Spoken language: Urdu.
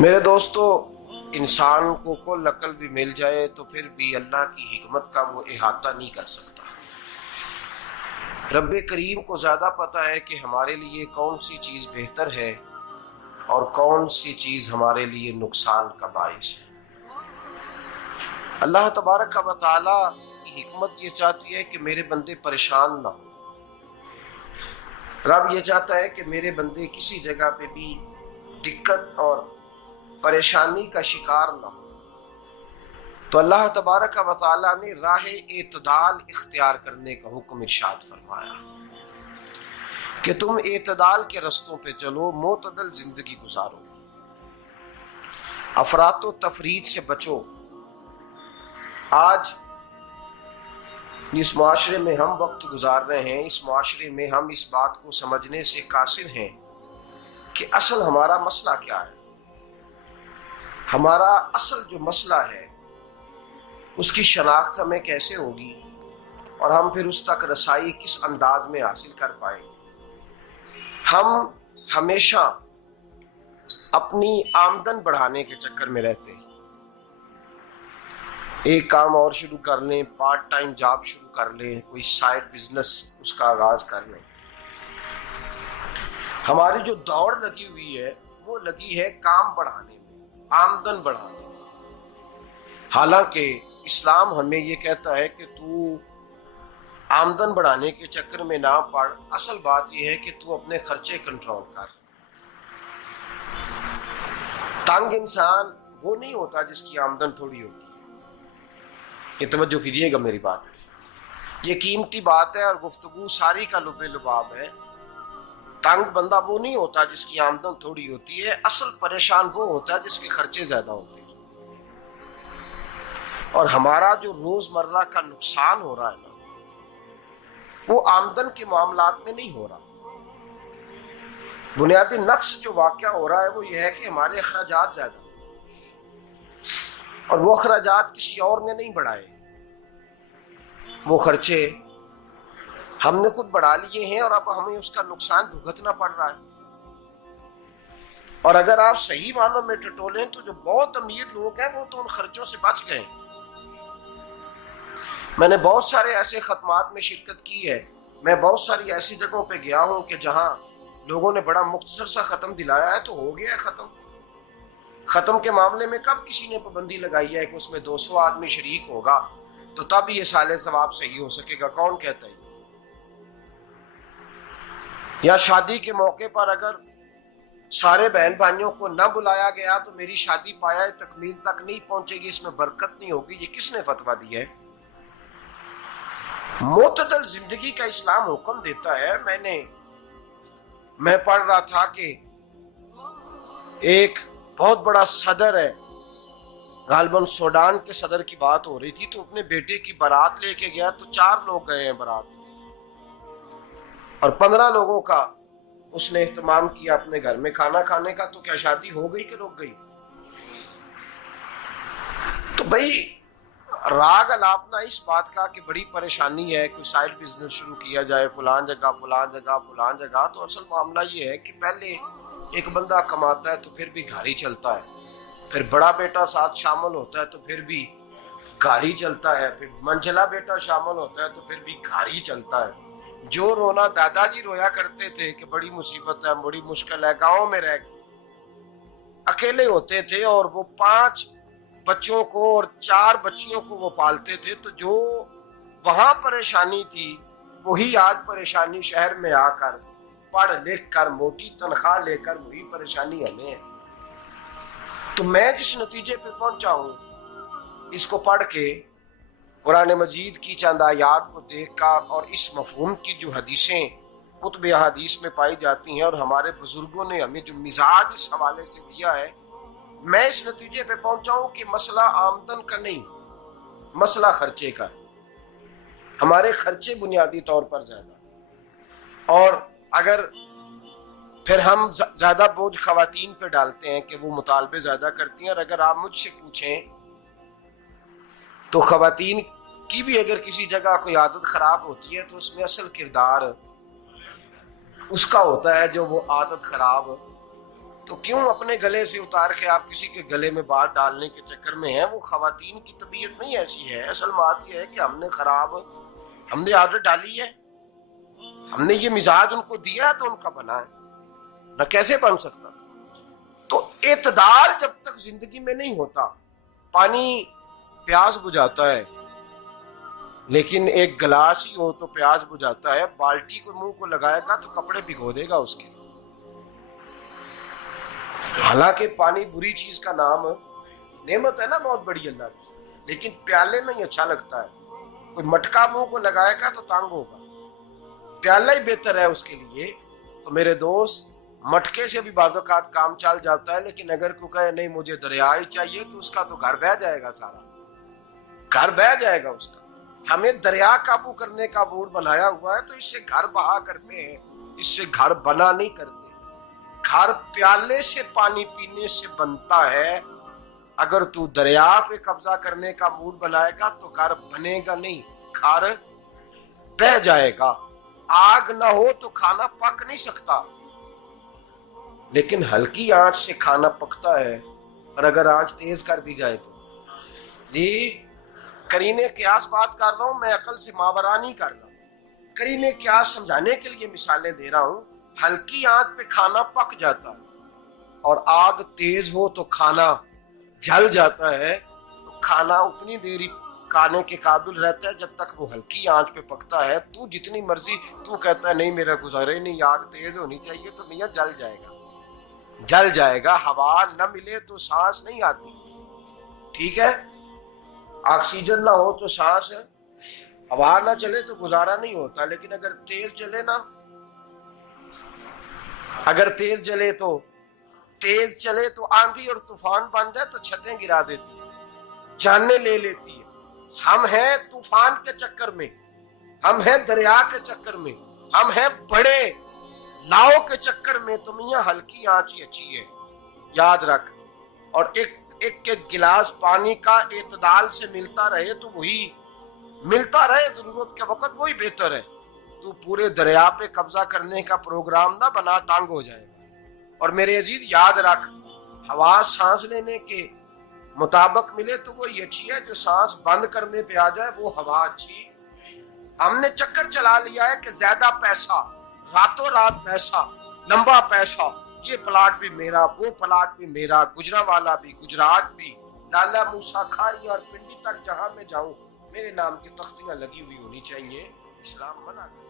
میرے دوستو، انسان کو کل عقل بھی مل جائے تو پھر بھی اللہ کی حکمت کا وہ احاطہ نہیں کر سکتا۔ رب کریم کو زیادہ پتہ ہے کہ ہمارے لیے کون سی چیز بہتر ہے اور کون سی چیز ہمارے لیے نقصان کا باعث ہے۔ اللہ تبارک و تعالی کی حکمت یہ چاہتی ہے کہ میرے بندے پریشان نہ ہوں۔ رب یہ چاہتا ہے کہ میرے بندے کسی جگہ پہ بھی دقت اور پریشانی کا شکار نہ ہو۔ تو اللہ تبارک و تعالی نے راہ اعتدال اختیار کرنے کا حکم ارشاد فرمایا کہ تم اعتدال کے رستوں پہ چلو، معتدل زندگی گزارو، افراط و تفریط سے بچو۔ آج جس معاشرے میں ہم وقت گزار رہے ہیں، اس معاشرے میں ہم اس بات کو سمجھنے سے قاصر ہیں کہ اصل ہمارا مسئلہ کیا ہے۔ ہمارا اصل جو مسئلہ ہے اس کی شناخت ہمیں کیسے ہوگی اور ہم پھر اس تک رسائی کس انداز میں حاصل کر پائیں۔ ہم ہمیشہ اپنی آمدن بڑھانے کے چکر میں رہتے ہیں، ایک کام اور شروع کر لیں، پارٹ ٹائم جاب شروع کر لیں، کوئی سائیڈ بزنس اس کا آغاز کر لیں۔ ہماری جو دوڑ لگی ہوئی ہے وہ لگی ہے کام بڑھانے میں، آمدن بڑھانے میں۔ حالانکہ اسلام ہمیں یہ کہتا ہے کہ تو آمدن بڑھانے کے چکر میں نہ پڑ، اصل بات یہ ہے کہ تو اپنے خرچے کنٹرول کر۔ تنگ انسان وہ نہیں ہوتا جس کی آمدن تھوڑی ہوتی ہے۔ یہ توجہ کیجیے گا میری بات، یہ قیمتی بات ہے اور گفتگو ساری کا لب لباب ہے۔ تنگ بندہ وہ نہیں ہوتا جس کی آمدن تھوڑی ہوتی ہے، اصل پریشان وہ ہوتا ہے جس کے خرچے زیادہ ہوتے ہیں۔ اور ہمارا جو روزمرہ کا نقصان ہو رہا ہے نا، وہ آمدن کے معاملات میں نہیں ہو رہا۔ بنیادی نقص جو واقعہ ہو رہا ہے وہ یہ ہے کہ ہمارے اخراجات زیادہ ہیں اور وہ اخراجات کسی اور نے نہیں بڑھائے، وہ خرچے ہم نے خود بڑھا لیے ہیں اور اب ہمیں اس کا نقصان بھگتنا پڑ رہا ہے۔ اور اگر آپ صحیح معنوں میں ٹٹولیں تو جو بہت امیر لوگ ہیں وہ تو ان خرچوں سے بچ گئے۔ میں نے بہت سارے ایسے ختمات میں شرکت کی ہے، میں بہت ساری ایسی جگہوں پہ گیا ہوں کہ جہاں لوگوں نے بڑا مختصر سا ختم دلایا ہے تو ہو گیا ہے ختم۔ ختم کے معاملے میں کب کسی نے پابندی لگائی ہے کہ اس میں 200 آدمی شریک ہوگا تو تب یہ سال ثواب صحیح ہو سکے گا؟ کون کہتا ہے؟ یا شادی کے موقع پر اگر سارے بہن بھائیوں کو نہ بلایا گیا تو میری شادی پایہ تکمیل تک نہیں پہنچے گی، اس میں برکت نہیں ہوگی، یہ کس نے فتویٰ دیا ہے؟ معتدل زندگی کا اسلام حکم دیتا ہے۔ میں پڑھ رہا تھا کہ ایک بہت بڑا صدر ہے، غالباً سوڈان کے صدر کی بات ہو رہی تھی، تو اپنے بیٹے کی بارات لے کے گیا تو 4 لوگ گئے ہیں بارات اور 15 لوگوں کا اس نے اہتمام کیا اپنے گھر میں کھانا کھانے کا۔ تو کیا شادی ہو گئی کہ رک گئی؟ تو بھئی راگ الاپنا اس بات کا کہ بڑی پریشانی ہے، کوئی سائیڈ بزنس شروع کیا جائے فلان جگہ فلان جگہ فلان جگہ، تو اصل معاملہ یہ ہے کہ پہلے ایک بندہ کماتا ہے تو پھر بھی گھر ہی چلتا ہے، پھر بڑا بیٹا ساتھ شامل ہوتا ہے تو پھر بھی گھر ہی چلتا ہے، پھر منجلا بیٹا شامل ہوتا ہے تو پھر بھی گھر ہی چلتا ہے۔ جو رونا دادا جی رویا کرتے تھے کہ بڑی مصیبت ہے، بڑی مشکل ہے، گاؤں میں رہ اکیلے ہوتے تھے اور وہ 5 بچوں کو اور 4 بچیوں کو وہ پالتے تھے، تو جو وہاں پریشانی تھی وہی آج پریشانی شہر میں آ کر پڑھ لکھ کر موٹی تنخواہ لے کر وہی پریشانی ہمیں ہے۔ تو میں جس نتیجے پہ پہنچا ہوں اس کو پڑھ کے، قرآن مجید کی چند آیات کو دیکھ کر اور اس مفہوم کی جو حدیثیں کتب احادیث میں پائی جاتی ہیں اور ہمارے بزرگوں نے ہمیں جو مزاج اس حوالے سے دیا ہے، میں اس نتیجے پہ پہنچا ہوں کہ مسئلہ آمدن کا نہیں، مسئلہ خرچے کا ہے۔ ہمارے خرچے بنیادی طور پر زیادہ، اور اگر پھر ہم زیادہ بوجھ خواتین پہ ڈالتے ہیں کہ وہ مطالبے زیادہ کرتی ہیں، اور اگر آپ مجھ سے پوچھیں تو خواتین کی بھی اگر کسی جگہ کوئی عادت خراب ہوتی ہے تو اس میں اصل کردار اس کا ہوتا ہے جو وہ عادت خراب تو کیوں اپنے گلے سے اتار کے آپ کسی کے گلے میں بات ڈالنے کے چکر میں ہیں؟ وہ خواتین کی طبیعت نہیں ایسی ہے. اصل بات یہ ہے کہ ہم نے عادت ڈالی ہے، ہم نے یہ مزاج ان کو دیا ہے تو ان کا بنا ہے، نہ کیسے بن سکتا. تو اعتدال جب تک زندگی میں نہیں ہوتا، پانی پیاس بجھاتا ہے لیکن ایک گلاس ہی ہو تو پیاس بجھاتا ہے، بالٹی کو منہ کو لگائے گا تو کپڑے بھگو دے گا اس کے. حالانکہ پانی بری چیز کا نام نعمت ہے نا بہت بڑی اللہ کی، لیکن پیالے میں ہی اچھا لگتا ہے. کوئی مٹکا منہ کو لگائے گا تو تانگ ہوگا، پیالہ ہی بہتر ہے اس کے لیے. تو میرے دوست، مٹکے سے بھی بعض اوقات کام چل جاتا ہے، لیکن اگر کوئی کہے نہیں مجھے دریا ہی چاہیے تو اس کا تو گھر بہ جائے گا، سارا گھر بہ جائے گا اس کا. ہمیں دریا قابو کرنے کا موڈ بنایا ہوا ہے تو اس سے گھر بہا کرتے ہیں، اس سے گھر بنا نہیں کرتے. گھر پیالے سے پانی پینے سے بنتا ہے. اگر تو دریا پہ قبضہ کرنے کا موڈ بنائے گا تو گھر بنے گا نہیں، گھر بہ جائے گا. آگ نہ ہو تو کھانا پک نہیں سکتا، لیکن ہلکی آنچ سے کھانا پکتا ہے. اور اگر آنچ تیز کر دی جائے تو جی قرینے قیاس بات کر رہا ہوں، میں عقل سے ماورا نہیں کر رہا. قرینے قیاس سمجھانے کے لیے مثالیں دے رہا ہوں. ہلکی آنچ پہ کھانا پک جاتا ہے اور آگ تیز ہو تو کھانا جل جاتا ہے. تو کھانا اتنی دیر کھانے کے قابل رہتا ہے جب تک وہ ہلکی آنچ پہ پکتا ہے. تو جتنی مرضی تو کہتا ہے نہیں میرا گزارے نہیں، آگ تیز ہونی چاہیے، تو میاں جل جائے گا، جل جائے گا. ہوا نہ ملے تو سانس نہیں آتی، ٹھیک ہے؟ آکسیجن نہ ہو تو سانس، ہوا نہ چلے تو گزارا نہیں ہوتا. لیکن اگر تیز جلے نا، اگر تیز چلے تو آندھی اور طوفان بن جائے تو چھتیں گرا دیتی ہے، جانیں لے لیتی ہے. ہم ہیں طوفان کے چکر میں، ہم ہیں دریا کے چکر میں، ہم ہیں بڑے لاؤ کے چکر میں. تو میاں ہلکی آنچ ہی اچھی ہے، یاد رکھ. اور ایک گلاس پانی کا اعتدال سے ملتا رہے تو وہی ملتا رہے، ضرورت کے وقت وہی بہتر ہے. تو پورے دریا پہ قبضہ کرنے کا پروگرام نہ بنا، تانگ ہو جائے گا. اور میرے عزیز یاد رکھ، ہوا سانس لینے کے مطابق ملے تو وہی اچھی ہے، جو سانس بند کرنے پہ آ جائے وہ ہوا اچھی. ہم نے چکر چلا لیا ہے کہ زیادہ پیسہ، راتوں رات پیسہ، لمبا پیسہ، یہ پلاٹ بھی میرا، وہ پلاٹ بھی میرا، گجرانوالا بھی، گجرات بھی، لالا موسیٰ کھاری اور پنڈی تک جہاں میں جاؤں میرے نام کی تختیاں لگی ہوئی ہونی چاہیے. اسلام منع کرتا ہے.